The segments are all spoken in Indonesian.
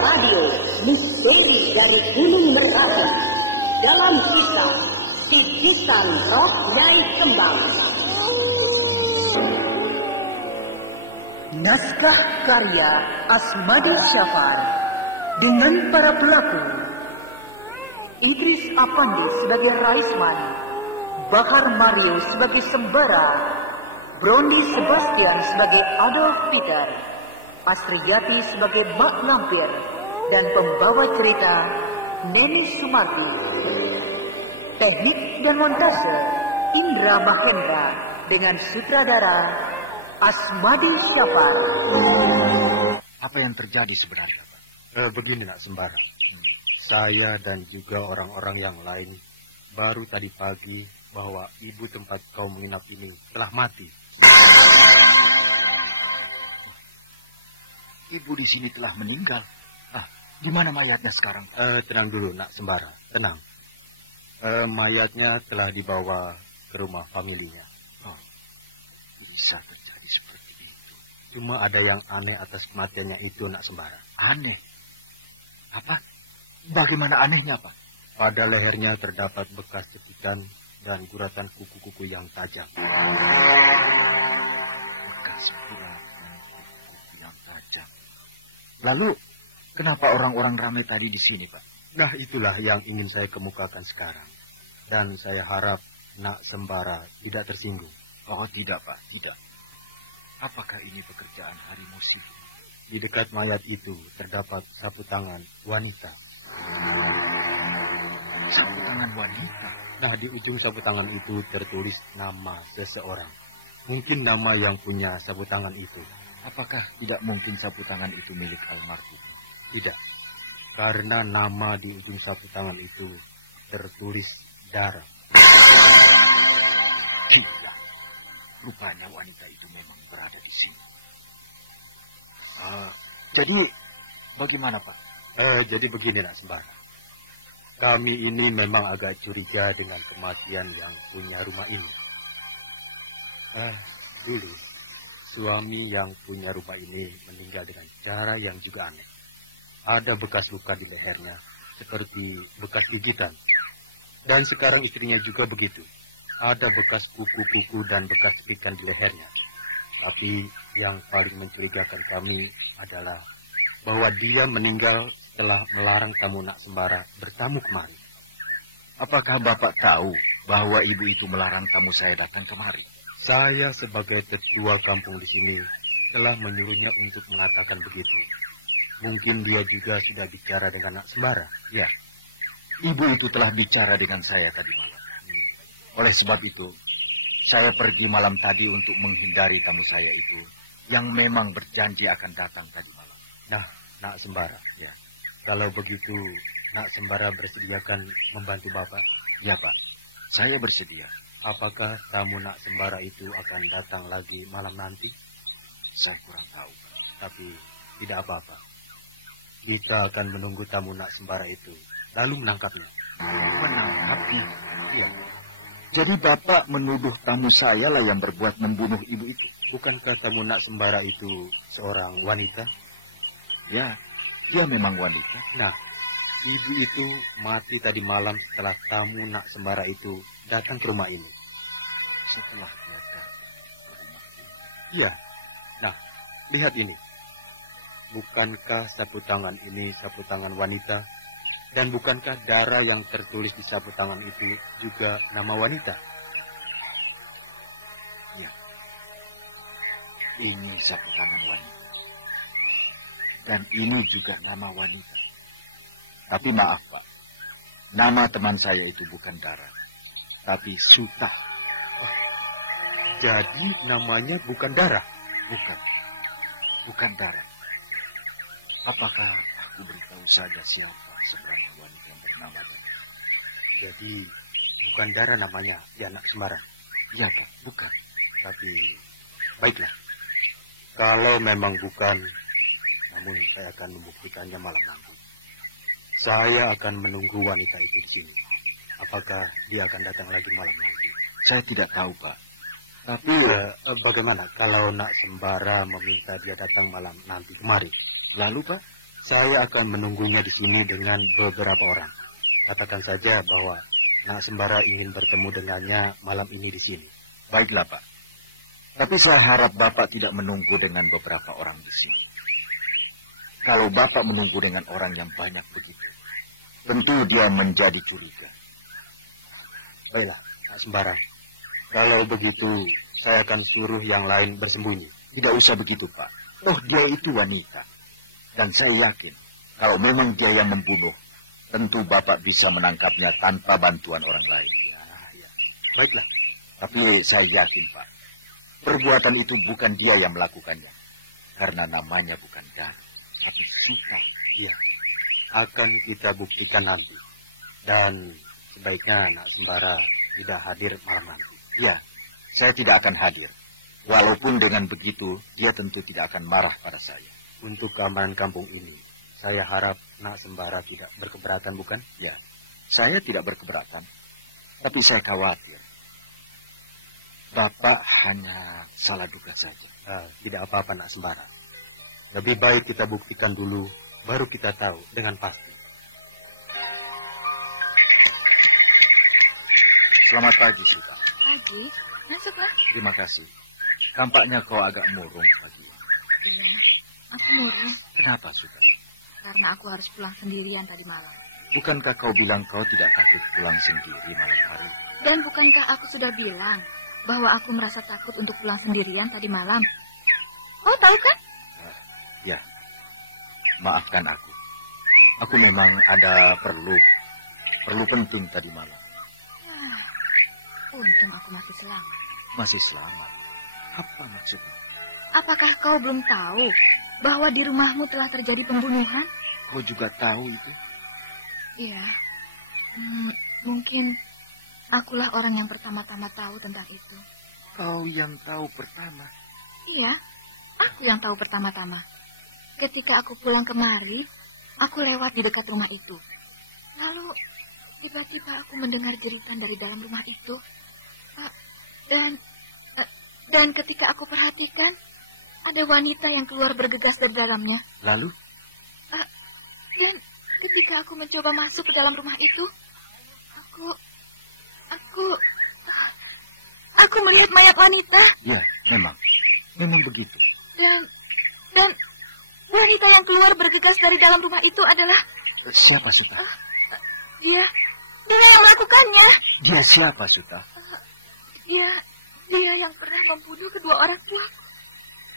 Radio Misteri dari Gunung Merpati dalam kisah Titisan Roh Nyai Kembang. Naskah karya Asmadi Syafar dengan para pelaku Idris Afandi sebagai Raisman, Bahar Mario sebagai Sembara, Brondi Sebastian sebagai Adolf Peter, Astriyati sebagai Mak Lampir, dan pembawa cerita Neni Sumarti. Teknik dan montase Indra Mahendra dengan sutradara Asmadi Syafar. Apa yang terjadi sebenarnya, Pak? Begini nak Sembara. Saya dan juga orang-orang yang lain baru tadi pagi bahwa ibu tempat kau menginap ini telah mati. Ibu di sini telah meninggal. Di mana mayatnya sekarang? Tenang dulu nak Sembara, tenang. Mayatnya telah dibawa ke rumah familinya. Bisa terjadi seperti itu. Cuma ada yang aneh atas kematiannya itu nak Sembara. Aneh? Apa? Bagaimana anehnya, Pak? Pada lehernya terdapat bekas cekikan dan guratan kuku-kuku yang tajam. Bekas guratan kuku yang tajam. Lalu, kenapa orang-orang ramai tadi di sini, Pak? Nah, itulah yang ingin saya kemukakan sekarang. Dan saya harap nak Sembara tidak tersinggung. Oh, tidak, Pak. Tidak. Apakah ini pekerjaan harimau sihir? Di dekat mayat itu terdapat sapu tangan wanita. Sapu tangan wanita? Nah, di ujung sapu tangan itu tertulis nama seseorang. Mungkin nama yang punya sapu tangan itu. Apakah tidak mungkin sapu tangan itu milik almarhum? Tidak. Karena nama di ujung sapu tangan itu tertulis Dara. Iya. Rupanya wanita itu memang berada di sini. Jadi, bagaimana, Pak? Jadi begini nak Sembara. Kami ini memang agak curiga dengan kematian yang punya rumah ini. Dulu, suami yang punya rumah ini meninggal dengan cara yang juga aneh. Ada bekas luka di lehernya, seperti bekas gigitan. Dan sekarang istrinya juga begitu. Ada bekas kuku-kuku dan bekas cekikan di lehernya. Tapi yang paling mencurigakan kami adalah bahwa dia meninggal setelah melarang tamu nak Sembara bertamu kemari. Apakah Bapak tahu bahwa ibu itu melarang tamu saya datang kemari? Saya sebagai tetua kampung di sini telah menyuruhnya untuk mengatakan begitu. Mungkin dia juga sudah bicara dengan nak Sembara. Ya, ibu itu telah bicara dengan saya tadi malam. Oleh sebab itu, saya pergi malam tadi untuk menghindari tamu saya itu yang memang berjanji akan datang tadi malam. Nah, nak Sembara, ya. Kalau begitu, nak Sembara bersediakan membantu Bapak? Ya, Pak. Saya bersedia. Apakah tamu nak Sembara itu akan datang lagi malam nanti? Saya kurang tahu, Pak. Tapi tidak apa-apa. Kita akan menunggu tamu nak Sembara itu, lalu menangkapnya. Menangkapnya? Iya. Jadi Bapak menuduh tamu saya lah yang berbuat membunuh ibu itu? Bukankah tamu nak Sembara itu seorang wanita? Ya, dia memang wanita. Nah, ibu itu mati tadi malam setelah tamu nak Sembara itu datang ke rumah ini. Setelah dia datang ke rumah ini? Iya. Nah, lihat ini. Bukankah sapu tangan ini sapu tangan wanita? Dan bukankah darah yang tertulis di sapu tangan itu juga nama wanita? Ya. Ini sapu tangan wanita. Dan ini juga nama wanita. Tapi maaf, Pak. Nama teman saya itu bukan Dara, tapi Suta. Jadi namanya bukan Dara? Bukan. Bukan Dara. Apakah aku beritahu saja siapa sebenarnya wanita yang bernama Dara? Jadi bukan Dara namanya, ya nak Sembara? Ya, Pak, bukan. Tapi baiklah. Kalau memang bukan, namun saya akan membuktikannya malam nanti. Saya akan menunggu wanita itu di sini. Apakah dia akan datang lagi malam nanti? Saya tidak tahu, Pak. Tapi bagaimana kalau nak Sembara meminta dia datang malam nanti kemari? Lalu, Pak? Saya akan menunggunya di sini dengan beberapa orang. Katakan saja bahwa Nak Sembara ingin bertemu dengannya malam ini di sini. Baiklah, Pak. Tapi saya harap Bapak tidak menunggu dengan beberapa orang di sini. Kalau Bapak menunggu dengan orang yang banyak begitu, tentu dia menjadi curiga. Baiklah, Nak Sembara. Kalau begitu, saya akan suruh yang lain bersembunyi. Tidak usah begitu, Pak. Toh dia itu wanita. Dan saya yakin, kalau memang dia yang membunuh, tentu Bapak bisa menangkapnya tanpa bantuan orang lain. Ya. Baiklah. Tapi saya yakin, Pak, perbuatan itu bukan dia yang melakukannya. Karena namanya bukan Gar, tapi Suta. Iya, akan kita buktikan nanti. Dan sebaiknya Nak Sembara tidak hadir malam nanti. Ya, saya tidak akan hadir. Walaupun dengan begitu, dia tentu tidak akan marah pada saya. Untuk keamanan kampung ini, saya harap Nak Sembara tidak berkeberatan, bukan? Ya, saya tidak berkeberatan. Tapi saya khawatir. Bapak hanya salah duga saja. Tidak apa-apa, Nak Sembara. Lebih baik kita buktikan dulu, baru kita tahu dengan pasti. Selamat pagi, Suta. Pagi, masuklah. Terima kasih. Tampaknya kau agak murung pagi. Iya, aku murung. Kenapa, Suta? Karena aku harus pulang sendirian tadi malam. Bukankah kau bilang kau tidak takut pulang sendiri malam hari? Dan bukankah aku sudah bilang bahwa aku merasa takut untuk pulang sendirian tadi malam? Oh, tahu kan? Ya, maafkan aku. Aku memang ada perlu penting tadi malam. Untung aku masih selamat. Masih selamat? Apa maksudnya? Apakah kau belum tahu bahwa di rumahmu telah terjadi pembunuhan? Kau juga tahu itu? Iya. Mungkin akulah orang yang pertama-tama tahu tentang itu. Kau yang tahu pertama? Iya, aku yang tahu pertama-tama. Ketika aku pulang kemari, aku lewat di dekat rumah itu. Lalu tiba-tiba aku mendengar jeritan dari dalam rumah itu. Dan ketika aku perhatikan, ada wanita yang keluar bergegas dari dalamnya. Lalu? Dan ketika aku mencoba masuk ke dalam rumah itu, aku melihat mayat wanita. Ya, memang begitu. Dan wanita yang keluar bergegas dari dalam rumah itu adalah... Siapa, Suta? Dia yang melakukannya. Dia siapa, Suta? Dia yang pernah membunuh kedua orang tua.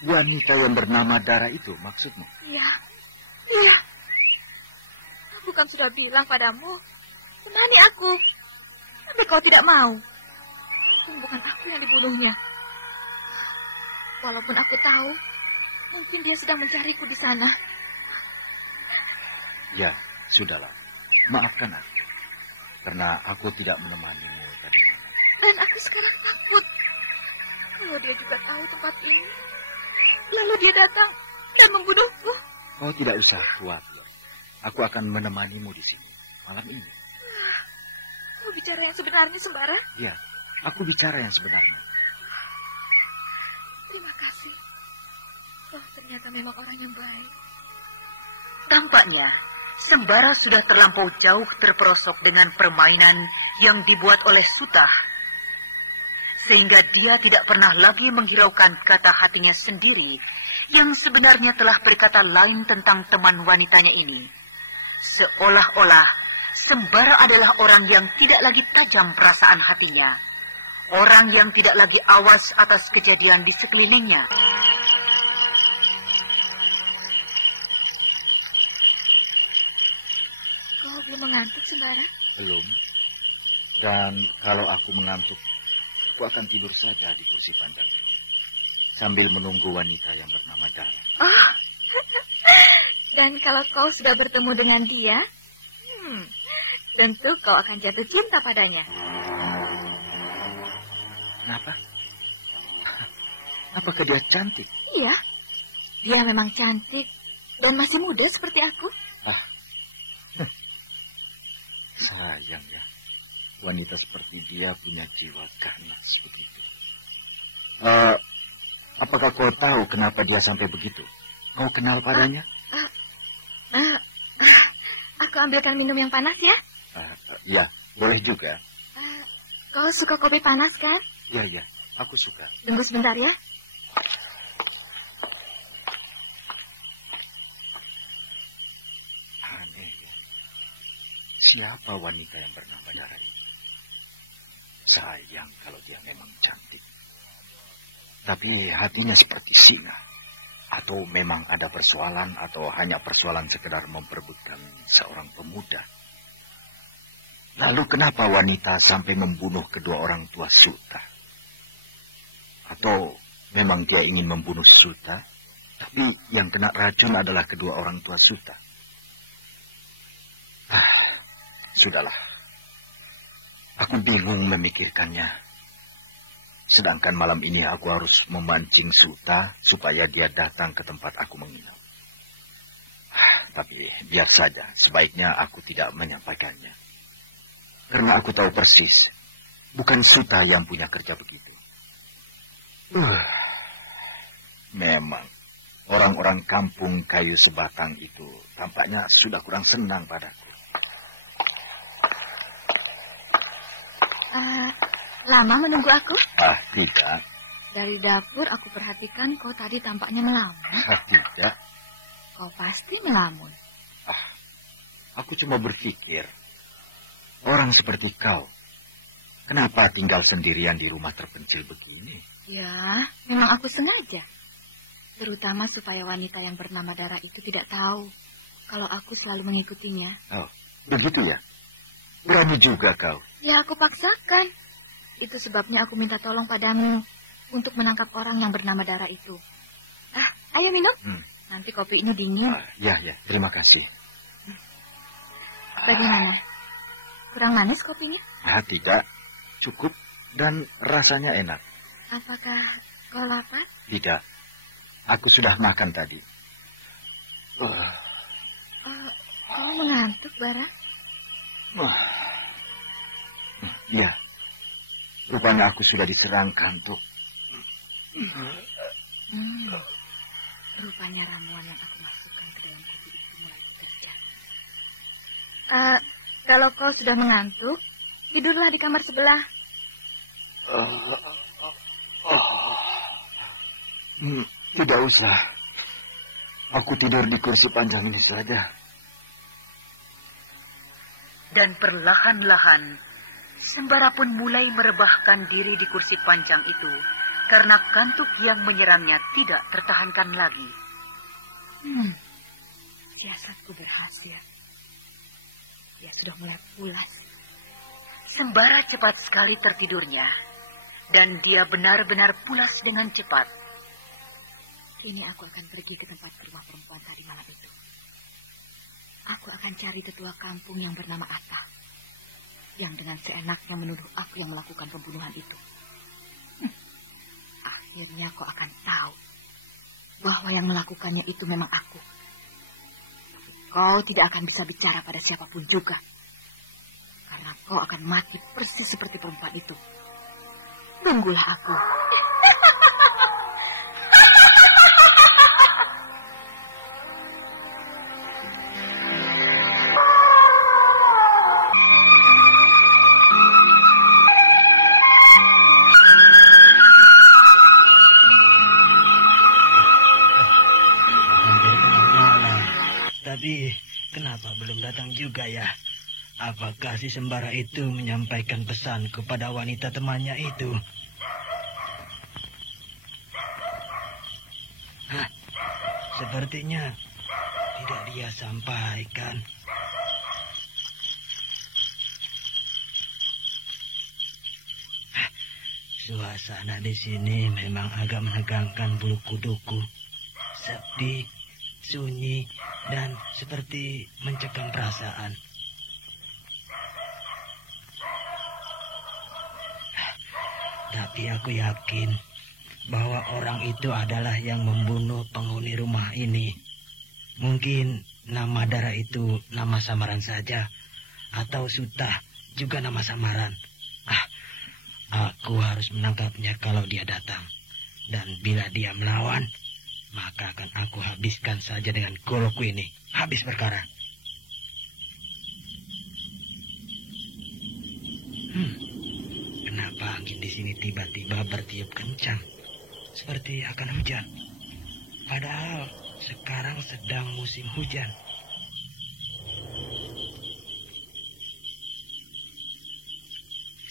Wanita yang bernama Dara itu maksudmu? Iya. Aku kan sudah bilang padamu, temani aku. Tapi kau tidak mau. Bukan aku yang dibunuhnya. Walaupun aku tahu, mungkin dia sedang mencariku di sana. Ya, sudahlah. Maafkan aku. Karena aku tidak menemanimu tadi. Dan aku sekarang takut. Kalau dia juga tahu tempat ini, lalu dia datang dan membunuhku. Kau tidak usah khawatir. Aku akan menemanimu di sini malam ini. Kau bicara yang sebenarnya, Sembara? Ya, aku bicara yang sebenarnya. Terima kasih. Kau ternyata memang orang yang baik. Tampaknya Sembara sudah terlampau jauh terperosok dengan permainan yang dibuat oleh Suta, sehingga dia tidak pernah lagi menghiraukan kata hatinya sendiri yang sebenarnya telah berkata lain tentang teman wanitanya ini. Seolah-olah Sembara adalah orang yang tidak lagi tajam perasaan hatinya, orang yang tidak lagi awas atas kejadian di sekelilingnya. Kau belum mengantuk, Sembara? Belum. Dan kalau aku mengantuk, aku akan tidur saja di kursi panjang sambil menunggu wanita yang bernama Dara. Oh. Dan kalau kau sudah bertemu dengan dia, tentu kau akan jatuh cinta padanya. Kenapa? Apakah dia cantik? Iya, dia memang cantik dan masih muda seperti aku. Sayang ya, wanita seperti dia punya jiwa ganas begitu. Apakah kau tahu kenapa dia sampai begitu? Kau kenal padanya? aku ambilkan minum yang panas ya? Ya, boleh juga. Kau suka kopi panas kan? Ya, aku suka. Tunggu sebentar ya. Aneh ya. Siapa wanita yang bernama Dara itu? Sayang kalau dia memang cantik. Tapi hatinya seperti singa. Atau memang ada persoalan atau hanya persoalan sekedar memperebutkan seorang pemuda. Lalu kenapa wanita sampai membunuh kedua orang tua Suta? Atau memang dia ingin membunuh Suta, tapi yang kena racun adalah kedua orang tua Suta? Sudahlah. Aku bingung memikirkannya. Sedangkan malam ini aku harus memancing Suta supaya dia datang ke tempat aku menginap. Tapi biar saja, sebaiknya aku tidak menyampaikannya. Karena aku tahu persis, bukan Suta yang punya kerja begitu. Memang, orang-orang kampung kayu sebatang itu tampaknya sudah kurang senang padaku. Lama menunggu aku? Tidak. Dari dapur aku perhatikan kau tadi tampaknya melamun. Tidak. Kau pasti melamun. Aku cuma berpikir, orang seperti kau, kenapa tinggal sendirian di rumah terpencil begini? Ya, memang aku sengaja. Terutama supaya wanita yang bernama Dara itu tidak tahu kalau aku selalu mengikutinya. Oh, begitu ya? Berani juga kau. Ya, aku paksakan. Itu sebabnya aku minta tolong padamu untuk menangkap orang yang bernama Dara itu. Ayo minum. Nanti kopi ini dingin. Ya, terima kasih. Bagaimana? Kurang manis kopinya? Tidak, cukup dan rasanya enak. Apakah kau lapar? Tidak, aku sudah makan tadi. Kau mengantuk, Bara? Iya. Rupanya aku sudah diserang kantuk. Rupanya ramuan yang aku masukkan ke dalam kopi itu mulai bekerja. Kalau kau sudah mengantuk, tidurlah di kamar sebelah. Tidak usah. Aku tidur di kursi panjang ini saja. Dan perlahan-lahan, Sembara pun mulai merebahkan diri di kursi panjang itu karena kantuk yang menyerangnya tidak tertahankan lagi. Siasatku berhasil. Dia sudah mulai pulas. Sembara cepat sekali tertidurnya, dan dia benar-benar pulas dengan cepat. Kini aku akan pergi ke tempat rumah perempuan tadi malam itu. Aku akan cari tetua kampung yang bernama Atta, yang dengan seenaknya menuduh aku yang melakukan pembunuhan itu. Akhirnya kau akan tahu bahwa yang melakukannya itu memang aku. Tapi kau tidak akan bisa bicara pada siapapun juga, karena kau akan mati persis seperti perempuan itu. Tunggulah aku. Tapi kenapa belum datang juga ya? Apakah si Sembara itu menyampaikan pesan kepada wanita temannya itu? Sepertinya tidak dia sampaikan. Suasana di sini memang agak menegangkan bulu kuduku. Sepi, sunyi, dan seperti mencekam perasaan. Tapi aku yakin bahwa orang itu adalah yang membunuh penghuni rumah ini. Mungkin nama Dara itu nama samaran saja, atau Suta juga nama samaran. Aku harus menangkapnya kalau dia datang. Dan bila dia melawan, maka akan aku habiskan saja dengan golokku ini. Habis perkara. Kenapa angin di sini tiba-tiba bertiup kencang, seperti akan hujan? Padahal sekarang sedang musim hujan.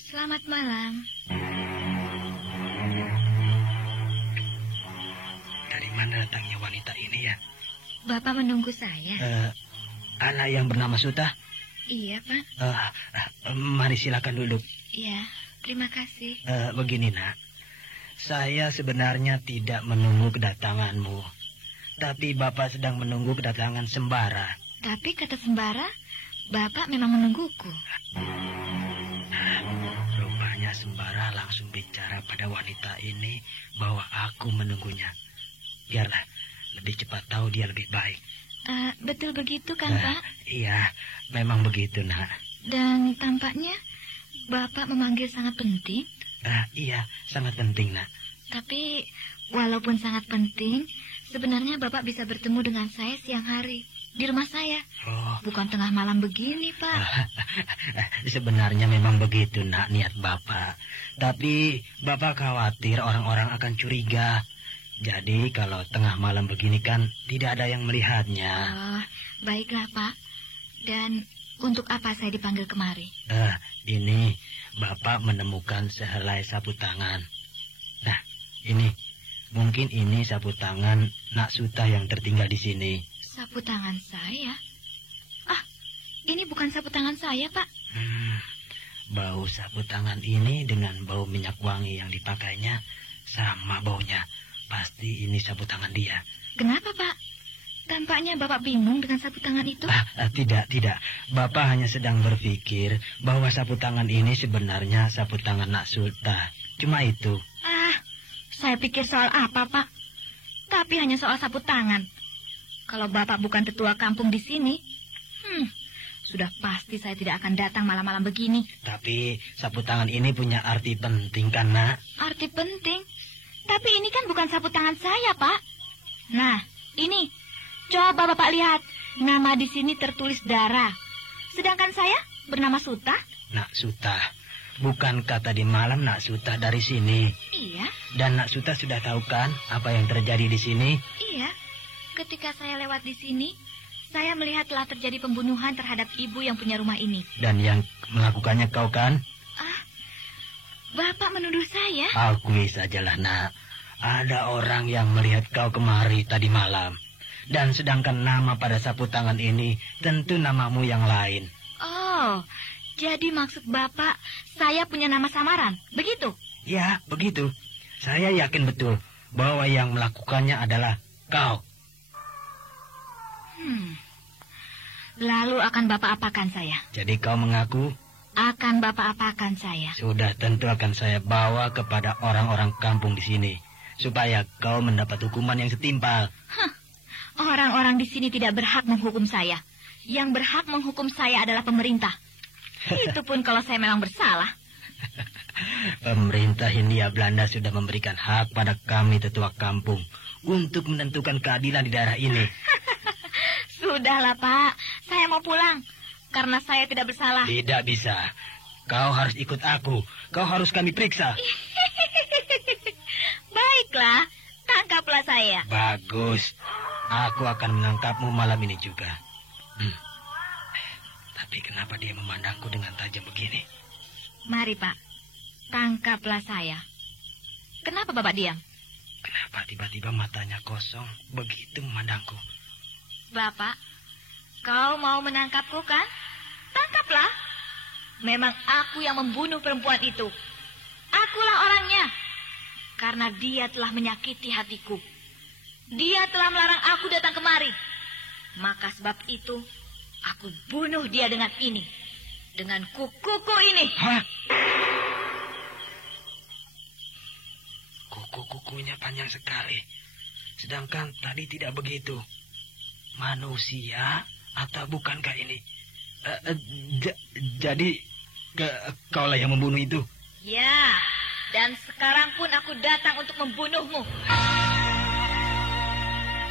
Selamat malam. Dari mana datangnya wanita ini ya? Bapak menunggu saya? Anak yang bernama Suta? Iya, Pak. Mari silakan duduk. Iya, terima kasih. Begini, Nak. Saya sebenarnya tidak menunggu kedatanganmu. Tapi Bapak sedang menunggu kedatangan Sembara. Tapi kata Sembara, Bapak memang menungguku. Rupanya Sembara langsung bicara pada wanita ini bahwa aku menunggunya. Biarlah, lebih cepat tahu dia lebih baik. Betul begitu kan, Pak? Iya, memang begitu, Nak. Dan tampaknya Bapak memanggil sangat penting. Iya, sangat penting, Nak. Tapi walaupun sangat penting, sebenarnya Bapak bisa bertemu dengan saya siang hari di rumah saya. Bukan tengah malam begini, Pak. Sebenarnya memang begitu, Nak, niat Bapak. Tapi Bapak khawatir orang-orang akan curiga. Jadi kalau tengah malam begini kan tidak ada yang melihatnya. Baiklah, Pak. Dan untuk apa saya dipanggil kemari? Ini Bapak menemukan sehelai sapu tangan. Nah, ini mungkin ini sapu tangan Nak Suta yang tertinggal di sini. Sapu tangan saya? Ini bukan sapu tangan saya, Pak. Bau sapu tangan ini dengan bau minyak wangi yang dipakainya sama baunya. Pasti ini sapu tangan dia. Kenapa, Pak? Tampaknya Bapak bingung dengan sapu tangan itu. Tidak. Bapak hanya sedang berpikir bahwa sapu tangan ini sebenarnya sapu tangan Nak Suta. Cuma itu. Saya pikir soal apa, Pak? Tapi hanya soal sapu tangan. Kalau Bapak bukan tetua kampung di sini, sudah pasti saya tidak akan datang malam-malam begini. Tapi sapu tangan ini punya arti penting kan, Nak? Arti penting? Tapi ini kan bukan sapu tangan saya, Pak. Nah, ini. Coba Bapak lihat. Nama di sini tertulis Dara. Sedangkan saya bernama Suta. Nak Suta. Bukankah tadi malam Nak Suta dari sini? Iya. Dan Nak Suta sudah tahu kan apa yang terjadi di sini? Iya. Ketika saya lewat di sini, saya melihat telah terjadi pembunuhan terhadap ibu yang punya rumah ini. Dan yang melakukannya kau kan? Bapak menuduh saya? Akui sajalah, Nak. Ada orang yang melihat kau kemari tadi malam. Dan sedangkan nama pada sapu tangan ini tentu namamu yang lain. Jadi maksud Bapak, saya punya nama samaran, begitu? Ya, begitu. Saya yakin betul bahwa yang melakukannya adalah kau. Lalu akan Bapak apakan saya? Jadi kau mengaku? Akan Bapak apakan saya? Sudah tentu akan saya bawa kepada orang-orang kampung di sini. Supaya kau mendapat hukuman yang setimpal. Orang-orang di sini tidak berhak menghukum saya. Yang berhak menghukum saya adalah pemerintah. Itu pun kalau saya memang bersalah. Pemerintah Hindia Belanda sudah memberikan hak pada kami tetua kampung untuk menentukan keadilan di daerah ini. Sudahlah, Pak. Saya mau pulang. Karena saya tidak bersalah. Tidak bisa. Kau harus ikut aku. Kau harus kami periksa. Baiklah. Tangkaplah saya. Bagus. Aku akan menangkapmu malam ini juga. Tapi kenapa dia memandangku dengan tajam begini? Mari, Pak. Tangkaplah saya. Kenapa Bapak diam? Kenapa tiba-tiba matanya kosong begitu memandangku? Bapak, kau mau menangkapku kan? Tangkaplah. Memang aku yang membunuh perempuan itu. Akulah orangnya. Karena dia telah menyakiti hatiku. Dia telah melarang aku datang kemari. Maka sebab itu, aku bunuh dia dengan ini. Dengan kukuku ini. Kuku-kukunya panjang sekali. Sedangkan tadi tidak begitu. Manusia atau bukankah ini? Jadi kaulah yang membunuh itu? Ya, dan sekarang pun aku datang untuk membunuhmu.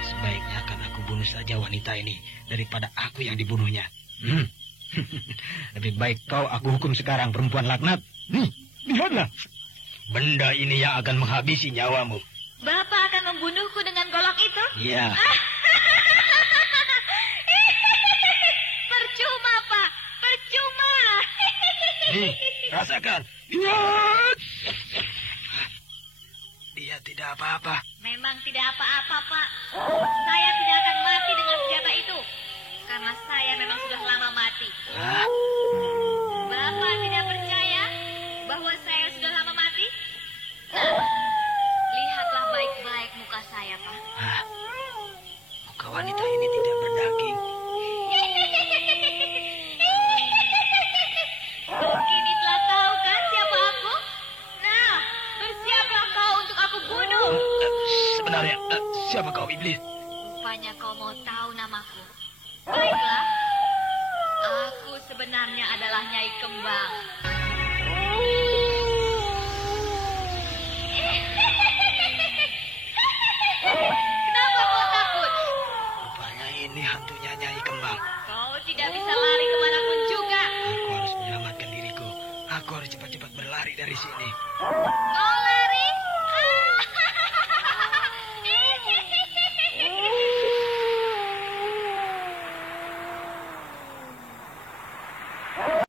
Sebaiknya akan aku bunuh saja wanita ini daripada aku yang dibunuhnya. Lebih baik kau aku hukum sekarang, perempuan laknat. Nih, lihatlah. Benda ini yang akan menghabisi nyawamu. Bapak akan membunuhku dengan golok itu? Iya. Percuma, Pak. Percuma. Nih, rasakan. Lihat. Dia tidak apa-apa. Memang tidak apa-apa, Pak. Saya tidak akan mati dengan senjata itu. Karena saya memang sudah lama mati. Hah? Bapak tidak percaya bahwa saya sudah lama mati? Nah, lihatlah baik-baik muka saya, Pak. Hah? Muka wanita ini tidak berdaging. Kini telah tahu kan siapa aku? Nah, bersiaplah kau untuk aku bunuh. Sebenarnya, siapa kau, iblis? Rupanya kau mau tahu namaku. Baiklah, aku sebenarnya adalah Nyai Kembang. Kenapa kau takut? Rupanya ini hantunya Nyai Kembang. Kau tidak bisa lari kemanapun juga. Aku harus menyelamatkan diriku. Aku harus cepat-cepat berlari dari sini. Kau lari?